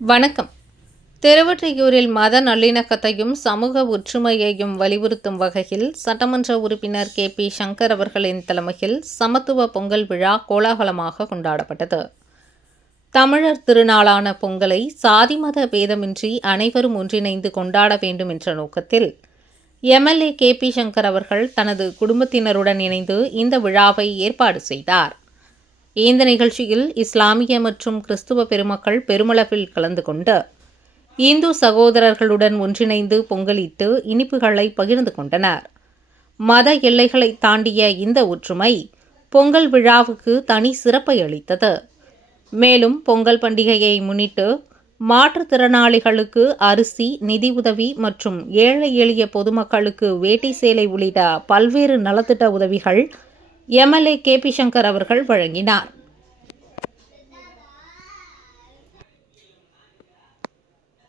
வணக்கம். திருவொற்றியூரில் மத நல்லிணக்கத்தையும் சமூக ஒற்றுமையையும் வலியுறுத்தும் வகையில் சட்டமன்ற உறுப்பினர் கே.பி. சங்கர் அவர்களின் தலைமையில் சமத்துவ பொங்கல் விழா கோலாகலமாக கொண்டாடப்பட்டது. தமிழர் திருநாளான பொங்கலை சாதி மத பேதமின்றி அனைவரும் ஒன்றிணைந்து கொண்டாட வேண்டும் என்ற நோக்கத்தில் எம்.எல்.ஏ. கே.பி. சங்கர் அவர்கள் தனது குடும்பத்தினருடன் இணைந்து இந்த விழாவை ஏற்பாடு செய்தார். இந்த நிகழ்ச்சியில் இஸ்லாமிய மற்றும் கிறிஸ்துவ பெருமக்கள் பெருமளவில் கலந்து கொண்டு இந்து சகோதரர்களுடன் ஒன்றிணைந்து பொங்கலிட்டு இனிப்புகளை பகிர்ந்து கொண்டனர். மத எல்லைகளை தாண்டிய இந்த ஒற்றுமை பொங்கல் விழாவுக்கு தனி சிறப்பை அளித்தது. மேலும் பொங்கல் பண்டிகையை முன்னிட்டு மாற்றுத்திறனாளிகளுக்கு அரிசி, நிதி உதவி மற்றும் ஏழை எளிய பொதுமக்களுக்கு வேட்டி சேலை உள்ளிட்ட பல்வேறு நலத்திட்ட உதவிகள் எம்.எல்.ஏ. கே.பி. சங்கர் அவர்கள் வழங்கினார்.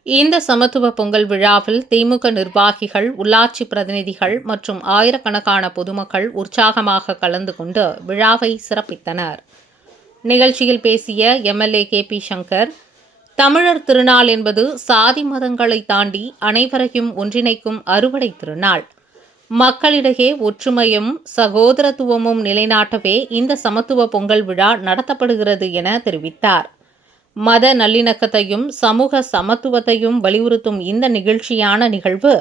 இந்த சமத்துவ பொங்கல் விழாவில் திமுக நிர்வாகிகள், உள்ளாட்சி பிரதிநிதிகள் மற்றும் ஆயிரக்கணக்கான பொதுமக்கள் உற்சாகமாக கலந்து கொண்டு விழாவை சிறப்பித்தனர். நிகழ்ச்சியில் பேசிய எம்.எல்.ஏ. கே.பி. சங்கர், தமிழர் திருநாள் என்பது சாதி மதங்களை தாண்டி அனைவரையும் ஒன்றிணைக்கும் அறுவடை திருநாள். மக்களிடையே ஒற்றுமையும் சகோதரத்துவமும் நிலைநாட்டவே இந்த சமத்துவ பொங்கல் விழா நடத்தப்படுகிறது என தெரிவித்தார். மத நல்லிணக்கத்தையும் சமூக சமத்துவத்தையும் வலியுறுத்தும் இந்த நிகழ்ச்சியான நிகழ்வு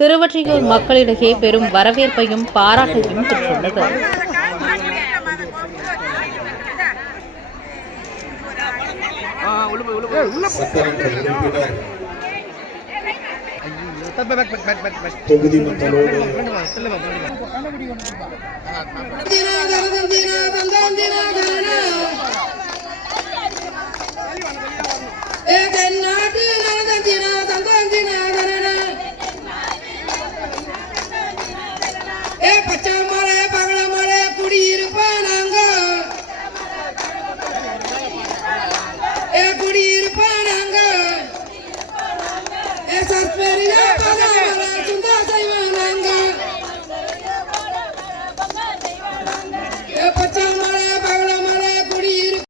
திருவொற்றியூர் மக்களிடையே பெரும் வரவேற்பையும் பாராட்டையும் பெற்றுள்ளது. தொகுதி மக்களோடு பச்சை